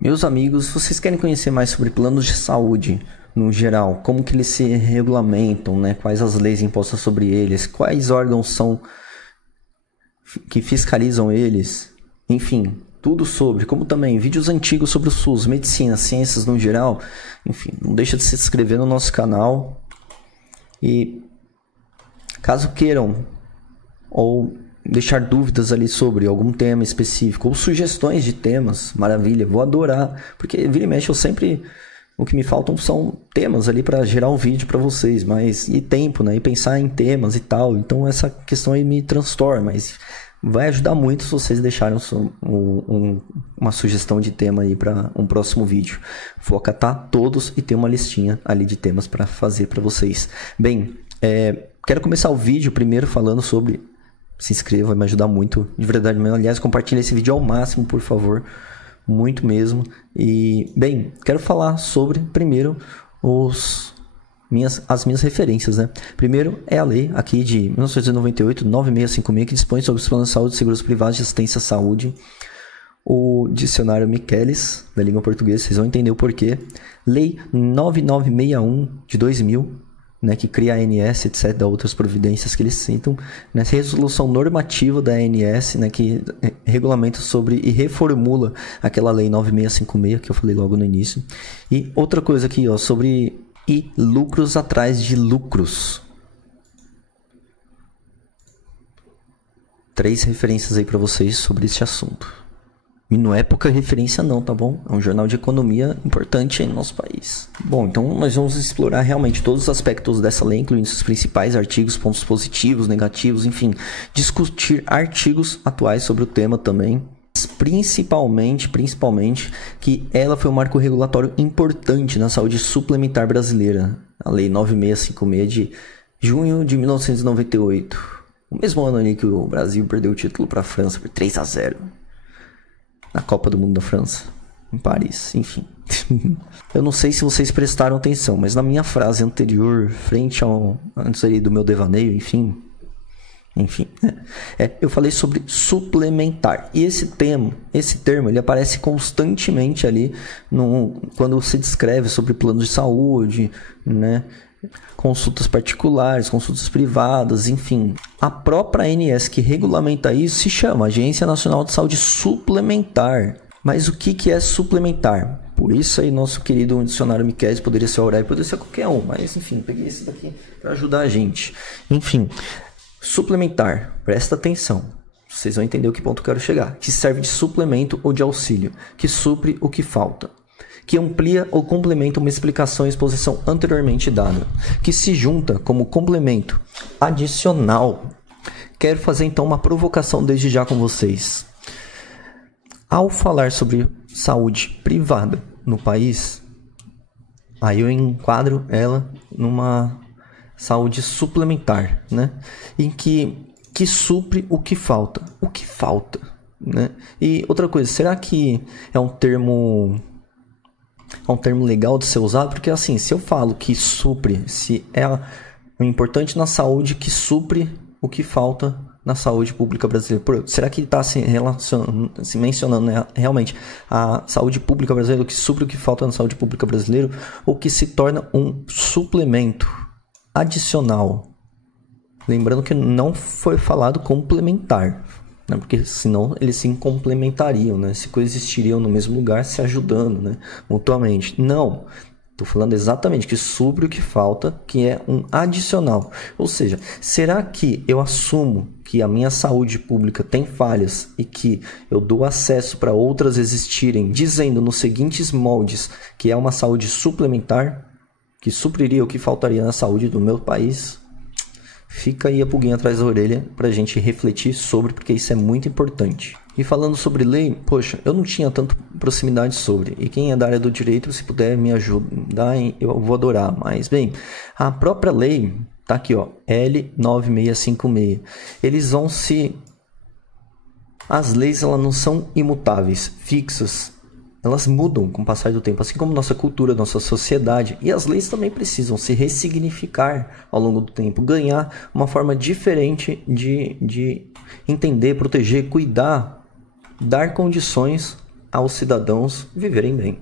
Meus amigos, vocês querem conhecer mais sobre planos de saúde no geral? Como que eles se regulamentam, né? Quais as leis impostas sobre eles? Quais órgãos são que fiscalizam eles? Enfim, tudo sobre. Como também vídeos antigos sobre o SUS, medicina, ciências no geral. Enfim, não deixa de se inscrever no nosso canal. E caso queiram ou deixar dúvidas ali sobre algum tema específico ou sugestões de temas, maravilha, vou adorar, porque vira e mexe o que me faltam são temas ali para gerar um vídeo para vocês, mas e tempo, né, e pensar em temas e tal, então essa questão aí me transtorna, mas vai ajudar muito se vocês deixarem uma sugestão de tema aí para um próximo vídeo. Vou acatar todos e ter uma listinha ali de temas para fazer para vocês. Bem, quero começar o vídeo primeiro falando sobre... Se inscreva, vai me ajudar muito, de verdade mesmo. Aliás, compartilhe esse vídeo ao máximo, por favor. Muito mesmo. E, bem, quero falar sobre, primeiro, as minhas referências, né? Primeiro é a lei aqui de 1998, 9656, que dispõe sobre os planos de saúde, seguros privados de assistência à saúde. O dicionário Michelis, da língua portuguesa, vocês vão entender o porquê. Lei 9961 de 2000. Né, que cria a ANS, etc., da outras providências que eles citam, né, resolução normativa da ANS, né, que regulamenta sobre e reformula aquela lei 9656 que eu falei logo no início. E outra coisa aqui, ó, sobre lucros atrás de lucros. 3 referências aí para vocês sobre esse assunto. E não é pouca referência não, tá bom? É um jornal de economia importante aí no nosso país. Bom, então nós vamos explorar realmente todos os aspectos dessa lei, incluindo os principais artigos, pontos positivos, negativos, enfim. Discutir artigos atuais sobre o tema também. Principalmente que ela foi um marco regulatório importante na saúde suplementar brasileira. A lei 9656 de junho de 1998. O mesmo ano ali que o Brasil perdeu o título para a França por 3-0. Na Copa do Mundo da França, em Paris, enfim. Eu não sei se vocês prestaram atenção, mas na minha frase anterior, antes aí do meu devaneio, enfim, eu falei sobre suplementar. E esse termo, ele aparece constantemente ali quando se descreve sobre planos de saúde, né? Consultas particulares, consultas privadas, enfim. A própria ANS que regulamenta isso se chama Agência Nacional de Saúde Suplementar. Mas o que é suplementar? Por isso aí nosso querido dicionário Michelis poderia ser o Aurélio, poderia ser qualquer um, mas enfim, peguei esse daqui para ajudar a gente. Enfim, suplementar, presta atenção. Vocês vão entender o que ponto eu quero chegar. Que serve de suplemento ou de auxílio, que supre o que falta, que amplia ou complementa uma explicação ou exposição anteriormente dada, que se junta como complemento adicional. Quero fazer então uma provocação desde já com vocês. Ao falar sobre saúde privada no país, aí eu enquadro ela numa saúde suplementar, né? Em que supre o que falta. O que falta, né? E outra coisa, será que é um termo legal de ser usado? Porque assim, se eu falo que supre, se é o importante na saúde que supre o que falta na saúde pública brasileira, será que está se mencionando, né, realmente a saúde pública brasileira, o que supre o que falta na saúde pública brasileira, ou que se torna um suplemento adicional? Lembrando que não foi falado complementar, né? Porque senão eles se complementariam, né? Se coexistiriam no mesmo lugar, se ajudando, né? Mutuamente. Não, estou falando exatamente que supre o que falta, que é um adicional. Ou seja, será que eu assumo que a minha saúde pública tem falhas e que eu dou acesso para outras existirem, dizendo nos seguintes moldes que é uma saúde suplementar, que supriria o que faltaria na saúde do meu país? Fica aí a pulguinha atrás da orelha para a gente refletir sobre, porque isso é muito importante. E falando sobre lei, poxa, eu não tinha tanto proximidade sobre. E quem é da área do direito, se puder me ajudar, eu vou adorar. Mas, bem, a própria lei, tá aqui, ó, L9656. Eles vão se... As leis, elas não são imutáveis, fixas. Elas mudam com o passar do tempo, assim como nossa cultura, nossa sociedade. E as leis também precisam se ressignificar ao longo do tempo, ganhar uma forma diferente de entender, proteger, cuidar, dar condições aos cidadãos viverem bem.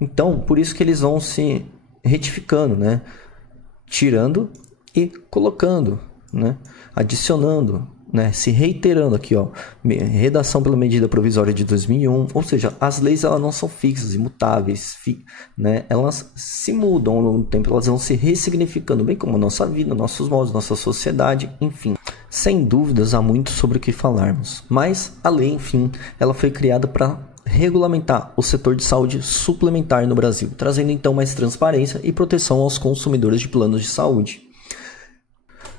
Então, por isso que eles vão se retificando, né? Tirando e colocando, né? Adicionando, né? Se reiterando aqui, ó, redação pela medida provisória de 2001, ou seja, as leis elas não são fixas, imutáveis, né? Elas se mudam ao longo do tempo, elas vão se ressignificando, bem como a nossa vida, nossos modos, nossa sociedade, enfim. Sem dúvidas, há muito sobre o que falarmos, mas a lei, enfim, ela foi criada para regulamentar o setor de saúde suplementar no Brasil, trazendo então mais transparência e proteção aos consumidores de planos de saúde.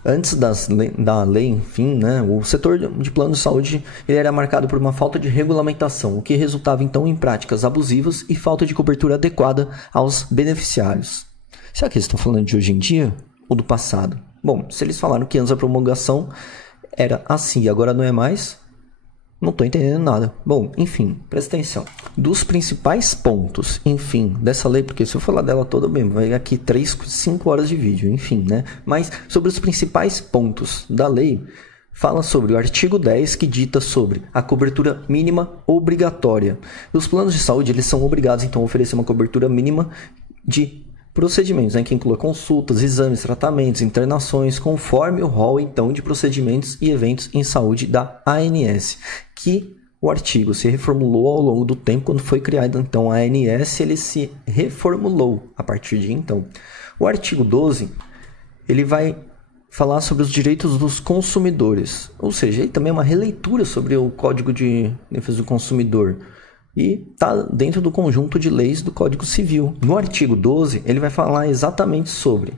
Antes da lei, enfim, né, o setor de plano de saúde ele era marcado por uma falta de regulamentação, o que resultava então em práticas abusivas e falta de cobertura adequada aos beneficiários. Será que eles estão falando de hoje em dia ou do passado? Bom, se eles falaram que antes da promulgação era assim e agora não é mais, não estou entendendo nada. Bom, enfim, presta atenção. Dos principais pontos, enfim, dessa lei, porque se eu falar dela toda mesmo, vai aqui 3, 5 horas de vídeo, enfim, né? Mas sobre os principais pontos da lei, fala sobre o artigo 10, que dita sobre a cobertura mínima obrigatória. Os planos de saúde, eles são obrigados, então, a oferecer uma cobertura mínima de procedimentos, né, que inclui consultas, exames, tratamentos, internações, conforme o rol, então, de procedimentos e eventos em saúde da ANS, que o artigo se reformulou ao longo do tempo. Quando foi criado, então, a ANS, ele se reformulou a partir de então. O artigo 12, ele vai falar sobre os direitos dos consumidores, ou seja, ele também é uma releitura sobre o Código de Defesa do Consumidor, e está dentro do conjunto de leis do Código Civil. No artigo 12, ele vai falar exatamente sobre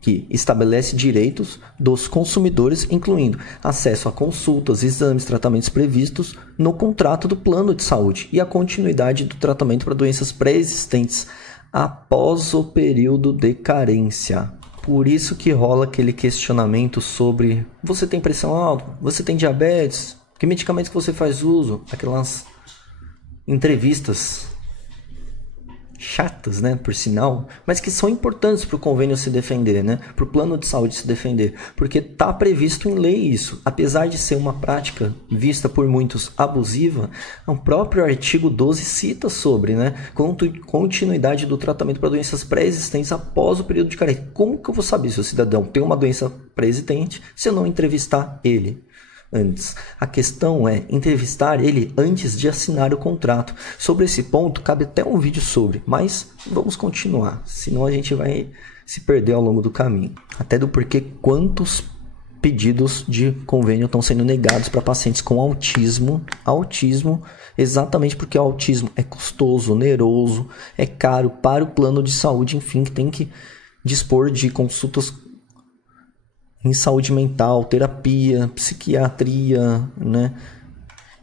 que estabelece direitos dos consumidores, incluindo acesso a consultas, exames, tratamentos previstos no contrato do plano de saúde e a continuidade do tratamento para doenças pré-existentes após o período de carência. Por isso que rola aquele questionamento sobre: você tem pressão alta? Você tem diabetes? Que medicamentos que você faz uso? Aquelas entrevistas chatas, né, por sinal, mas que são importantes para o convênio se defender, né, para o plano de saúde se defender, porque está previsto em lei isso. Apesar de ser uma prática vista por muitos abusiva, o próprio artigo 12 cita sobre, né, continuidade do tratamento para doenças pré-existentes após o período de carência. Como que eu vou saber se o cidadão tem uma doença pré-existente se eu não entrevistar ele antes? A questão é entrevistar ele antes de assinar o contrato. Sobre esse ponto, cabe até um vídeo sobre, mas vamos continuar, senão a gente vai se perder ao longo do caminho. Até do porquê quantos pedidos de convênio estão sendo negados para pacientes com autismo, exatamente porque o autismo é custoso, oneroso, é caro para o plano de saúde, enfim, que tem que dispor de consultas em saúde mental, terapia, psiquiatria, né?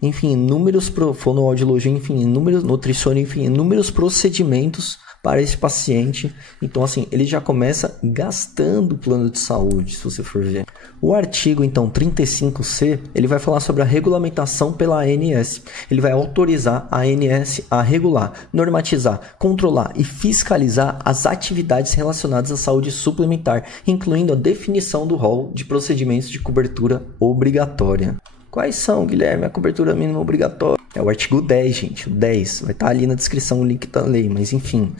Enfim, inúmeros fonoaudiologia, enfim, inúmeros nutrição, enfim, inúmeros procedimentos para esse paciente. Então, assim, ele já começa gastando o plano de saúde, se você for ver. O artigo, então, 35C, ele vai falar sobre a regulamentação pela ANS. Ele vai autorizar a ANS a regular, normatizar, controlar e fiscalizar as atividades relacionadas à saúde suplementar, incluindo a definição do rol de procedimentos de cobertura obrigatória. Quais são, Guilherme, a cobertura mínima obrigatória? É o artigo 10, gente, o 10. Vai estar ali na descrição o link da lei, mas enfim.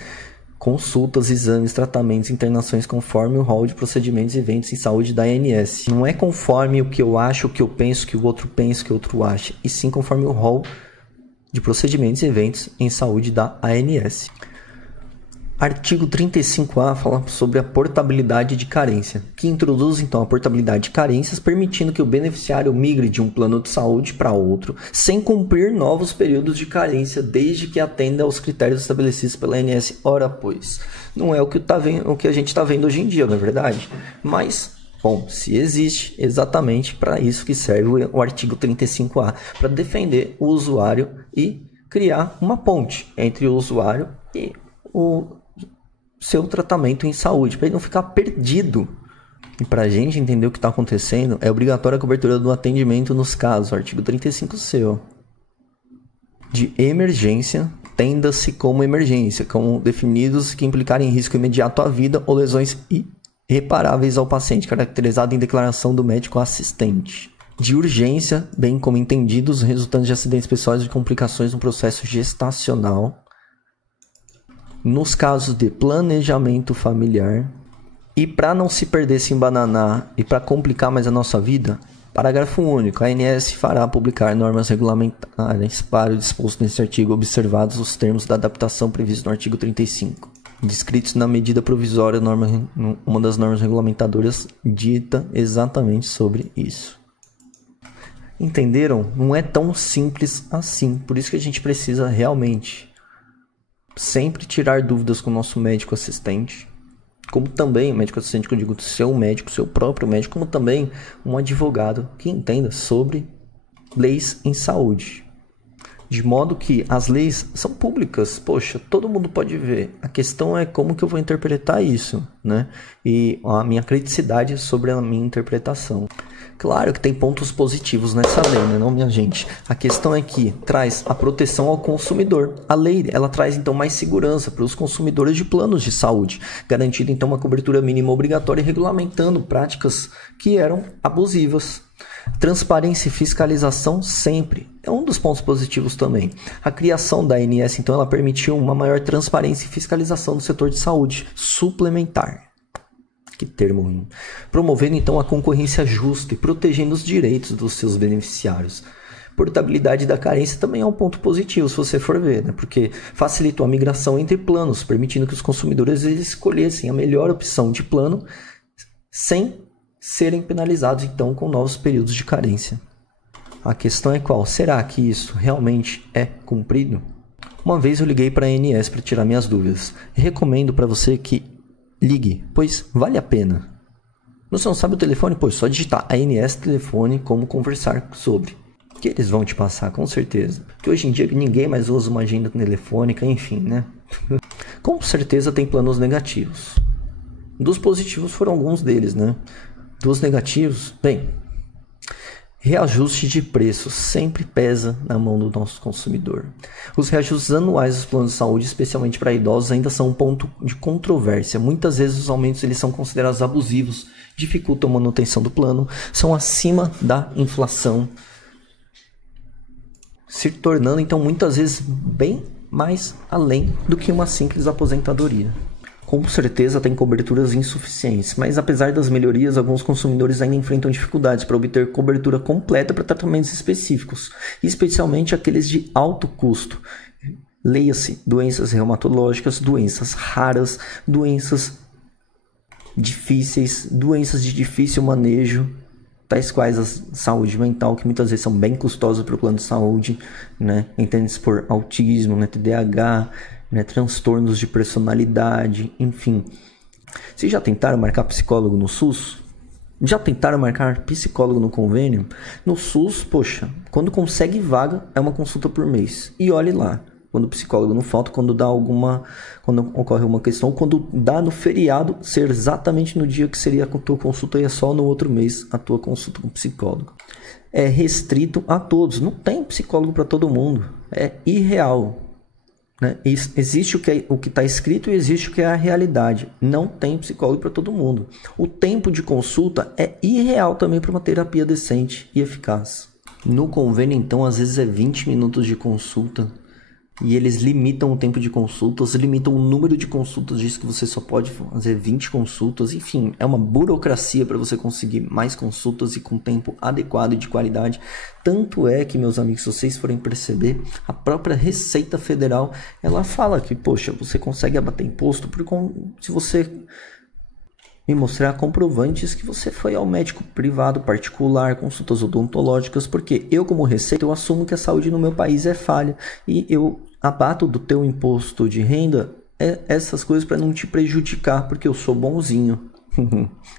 Consultas, exames, tratamentos, internações conforme o rol de procedimentos e eventos em saúde da ANS. Não é conforme o que eu acho, o que eu penso, o que o outro pensa, o que o outro acha, e sim conforme o rol de procedimentos e eventos em saúde da ANS. Artigo 35A fala sobre a portabilidade de carência, que introduz então a portabilidade de carências, permitindo que o beneficiário migre de um plano de saúde para outro, sem cumprir novos períodos de carência, desde que atenda aos critérios estabelecidos pela ANS. Ora, pois, não é o que a gente está vendo hoje em dia, não é verdade? Mas, bom, se existe, exatamente para isso que serve o artigo 35A, para defender o usuário e criar uma ponte entre o usuário e o seu tratamento em saúde, para ele não ficar perdido. E para a gente entender o que está acontecendo, é obrigatória a cobertura do atendimento nos casos, artigo 35C, ó, de emergência, tenda-se como emergência, como definidos que implicarem risco imediato à vida ou lesões irreparáveis ao paciente, caracterizado em declaração do médico assistente. de urgência, bem como entendidos resultantes de acidentes pessoais e complicações no processo gestacional, nos casos de planejamento familiar. E para não se perder, se embananar e para complicar mais a nossa vida, parágrafo único, a ANS fará publicar normas regulamentares para o disposto neste artigo, observados os termos da adaptação previstos no artigo 35. Descritos na medida provisória, uma das normas regulamentadoras dita exatamente sobre isso. Entenderam? Não é tão simples assim. Por isso que a gente precisa realmente sempre tirar dúvidas com o nosso médico assistente. Como também, médico assistente que eu digo, seu médico, seu próprio médico, como também um advogado que entenda sobre leis em saúde. De modo que as leis são públicas, poxa, todo mundo pode ver. A questão é como que eu vou interpretar isso, né? E a minha criticidade sobre a minha interpretação. Claro que tem pontos positivos nessa lei, né, não, minha gente? A questão é que traz a proteção ao consumidor. A lei, ela traz então mais segurança para os consumidores de planos de saúde, garantindo então uma cobertura mínima obrigatória e regulamentando práticas que eram abusivas. Transparência e fiscalização sempre é um dos pontos positivos também. A criação da ANS, então, ela permitiu uma maior transparência e fiscalização do setor de saúde suplementar. Que termo ruim. Promovendo, então, a concorrência justa e protegendo os direitos dos seus beneficiários. Portabilidade da carência também é um ponto positivo, se você for ver, né? Porque facilitou a migração entre planos, permitindo que os consumidores escolhessem a melhor opção de plano sem serem penalizados, então, com novos períodos de carência. A questão é qual? Será que isso realmente é cumprido? Uma vez eu liguei para a ANS para tirar minhas dúvidas. Recomendo para você que ligue, pois vale a pena. Você não sabe o telefone? Pois só digitar ANS telefone como conversar sobre. Que eles vão te passar, com certeza. Porque hoje em dia ninguém mais usa uma agenda telefônica, enfim, né? Com certeza tem planos negativos. Dos positivos foram alguns deles, né? Dos negativos, bem, reajuste de preço sempre pesa na mão do nosso consumidor. Os reajustes anuais dos planos de saúde, especialmente para idosos, ainda são um ponto de controvérsia. Muitas vezes os aumentos eles são considerados abusivos, dificultam a manutenção do plano, são acima da inflação, se tornando então muitas vezes bem mais além do que uma simples aposentadoria. Com certeza tem coberturas insuficientes, mas apesar das melhorias, alguns consumidores ainda enfrentam dificuldades para obter cobertura completa para tratamentos específicos, especialmente aqueles de alto custo. Leia-se doenças reumatológicas, doenças raras, doenças difíceis, doenças de difícil manejo, tais quais a saúde mental, que muitas vezes são bem custosas para o plano de saúde, né? Entende-se por autismo, né? TDAH, né, transtornos de personalidade, enfim. Vocês já tentaram marcar psicólogo no SUS? Já tentaram marcar psicólogo no convênio? No SUS, poxa, quando consegue vaga, é uma consulta por mês. E olhe lá, quando o psicólogo não falta, quando ocorre uma questão, quando dá no feriado, ser exatamente no dia que seria a tua consulta e é só no outro mês a tua consulta com o psicólogo. É restrito a todos, não tem psicólogo para todo mundo, é irreal. Né? Existe o que está escrito e existe o que é a realidade. Não tem psicólogo para todo mundo. O tempo de consulta é irreal também para uma terapia decente e eficaz. No convênio, então, às vezes é 20 minutos de consulta. E eles limitam o tempo de consultas, limitam o número de consultas, diz que você só pode fazer 20 consultas. Enfim, é uma burocracia para você conseguir mais consultas e com tempo adequado e de qualidade. Tanto é que, meus amigos, se vocês forem perceber, a própria Receita Federal, ela fala que, poxa, você consegue abater imposto se você me mostrar comprovantes que você foi ao médico privado, particular, consultas odontológicas, porque eu, como Receita, eu assumo que a saúde no meu país é falha e eu abato do teu imposto de renda essas coisas para não te prejudicar, porque eu sou bonzinho.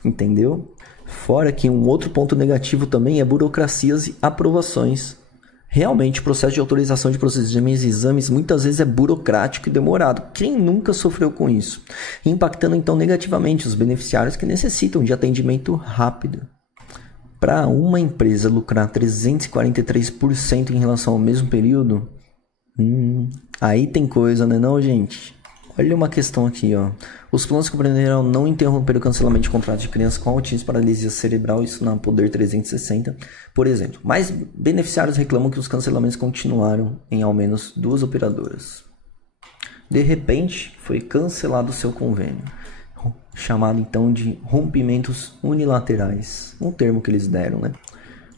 Entendeu? Fora que um outro ponto negativo também é burocracias e aprovações. Realmente, o processo de autorização de procedimentos e exames muitas vezes é burocrático e demorado. Quem nunca sofreu com isso? Impactando então negativamente os beneficiários que necessitam de atendimento rápido. Para uma empresa lucrar 343% em relação ao mesmo período, aí tem coisa, né não, gente? Olha uma questão aqui, ó. Os planos compreenderão não interromper o cancelamento de contratos de crianças com autismo e paralisia cerebral, isso na Poder 360, por exemplo. Mas beneficiários reclamam que os cancelamentos continuaram em ao menos 2 operadoras. De repente, foi cancelado o seu convênio, chamado então de rompimentos unilaterais, um termo que eles deram, né?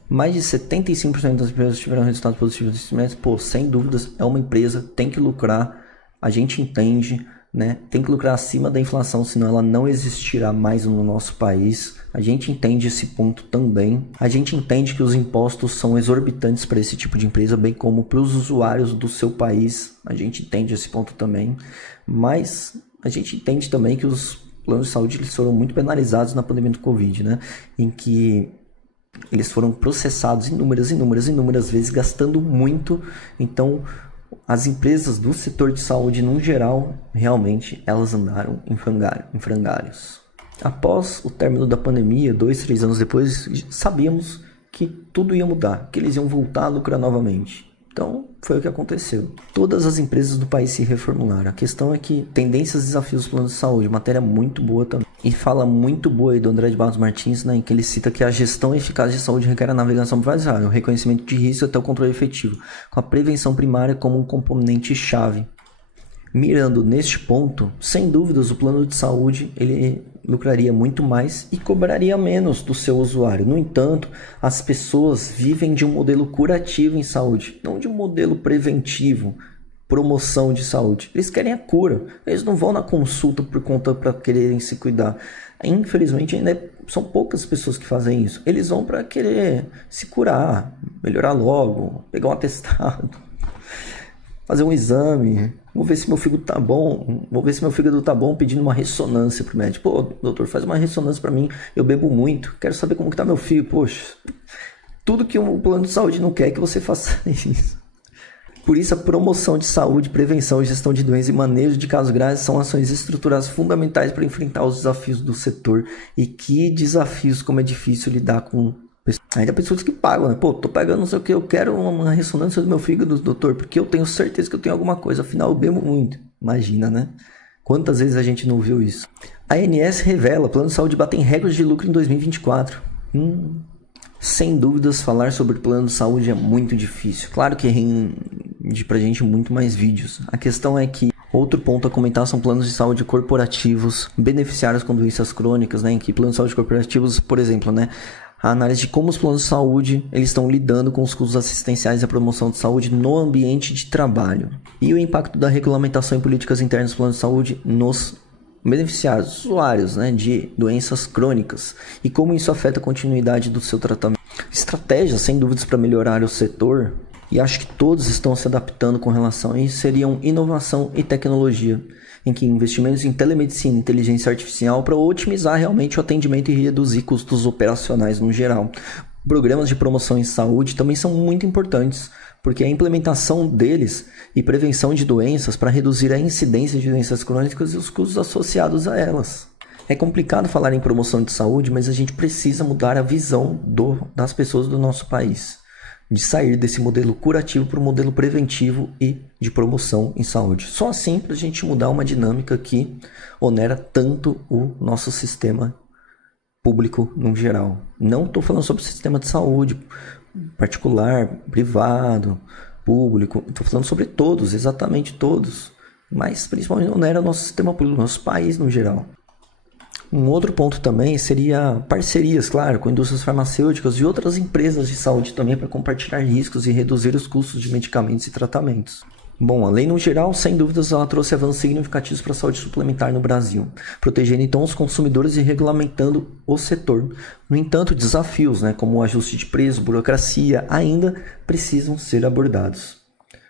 Mais de 75% das empresas tiveram resultados positivos nesse trimestre. Pô, sem dúvidas, é uma empresa, tem que lucrar, a gente entende, né? Tem que lucrar acima da inflação, senão ela não existirá mais no nosso país. A gente entende esse ponto também. A gente entende que os impostos são exorbitantes para esse tipo de empresa, bem como para os usuários do seu país. A gente entende esse ponto também. Mas a gente entende também que os planos de saúde eles foram muito penalizados na pandemia do Covid, né? Em que eles foram processados inúmeras vezes, gastando muito. Então, as empresas do setor de saúde, no geral, realmente, elas andaram em frangalhos. Após o término da pandemia, 2, 3 anos depois, sabíamos que tudo ia mudar, que eles iam voltar a lucrar novamente. Então, foi o que aconteceu. Todas as empresas do país se reformularam. A questão é que tendências e desafios dos planos de saúde, matéria muito boa também. E fala muito boa aí do André de Barros Martins, né, em que ele cita que a gestão eficaz de saúde requer a navegação por várias áreas, o reconhecimento de risco até o controle efetivo, com a prevenção primária como um componente-chave. Mirando neste ponto, sem dúvidas, o plano de saúde ele lucraria muito mais e cobraria menos do seu usuário. No entanto, as pessoas vivem de um modelo curativo em saúde, não de um modelo preventivo, promoção de saúde. Eles querem a cura, eles não vão na consulta por conta para quererem se cuidar. Infelizmente, ainda são poucas pessoas que fazem isso. Eles vão para querer se curar, melhorar logo, pegar um atestado, fazer um exame, vou ver se meu fígado tá bom, pedindo uma ressonância pro médico. Pô, doutor, faz uma ressonância para mim, eu bebo muito, quero saber como que tá meu fígado. Poxa, tudo que um plano de saúde não quer é que você faça isso. Por isso, a promoção de saúde, prevenção, gestão de doenças e manejo de casos graves são ações estruturais fundamentais para enfrentar os desafios do setor. E que desafios, como é difícil lidar com ainda pessoas que pagam, né? Pô, tô pagando não sei o que, eu quero uma ressonância do meu fígado, doutor, porque eu tenho certeza que eu tenho alguma coisa, afinal eu bebo muito. Imagina, né? Quantas vezes a gente não viu isso? A ANS revela, plano de saúde batem recordes de lucro em 2024. Sem dúvidas, falar sobre plano de saúde é muito difícil. Claro que rende pra gente muito mais vídeos. A questão é que outro ponto a comentar são planos de saúde corporativos, beneficiários com doenças crônicas, né? Em que planos de saúde corporativos, por exemplo, né? A análise de como os planos de saúde eles estão lidando com os custos assistenciais e a promoção de saúde no ambiente de trabalho. E o impacto da regulamentação e políticas internas dos planos de saúde nos beneficiários, usuários, né, de doenças crônicas. E como isso afeta a continuidade do seu tratamento. Estratégias, sem dúvidas, para melhorar o setor. E acho que todos estão se adaptando com relação a isso. Seriam inovação e tecnologia. Em que investimentos em telemedicina e inteligência artificial para otimizar realmente o atendimento e reduzir custos operacionais no geral. Programas de promoção em saúde também são muito importantes, porque a implementação deles e prevenção de doenças para reduzir a incidência de doenças crônicas e os custos associados a elas. É complicado falar em promoção de saúde, mas a gente precisa mudar a visão das pessoas do nosso país. De sair desse modelo curativo para o modelo preventivo e de promoção em saúde. Só assim para a gente mudar uma dinâmica que onera tanto o nosso sistema público no geral. Não estou falando sobre o sistema de saúde particular, privado, público. Estou falando sobre todos, exatamente todos. Mas principalmente onera o nosso sistema público, nosso país no geral. Um outro ponto também seria parcerias, claro, com indústrias farmacêuticas e outras empresas de saúde também para compartilhar riscos e reduzir os custos de medicamentos e tratamentos. Bom, a lei no geral, sem dúvidas, ela trouxe avanços significativos para a saúde suplementar no Brasil, protegendo então os consumidores e regulamentando o setor. No entanto, desafios, como o ajuste de preço, burocracia, ainda precisam ser abordados.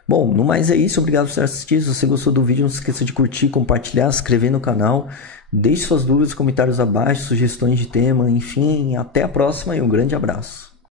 Bom, no mais é isso, obrigado por ter assistido. Se você gostou do vídeo, não se esqueça de curtir, compartilhar, se inscrever no canal. Deixe suas dúvidas, comentários abaixo, sugestões de tema, enfim, até a próxima e um grande abraço.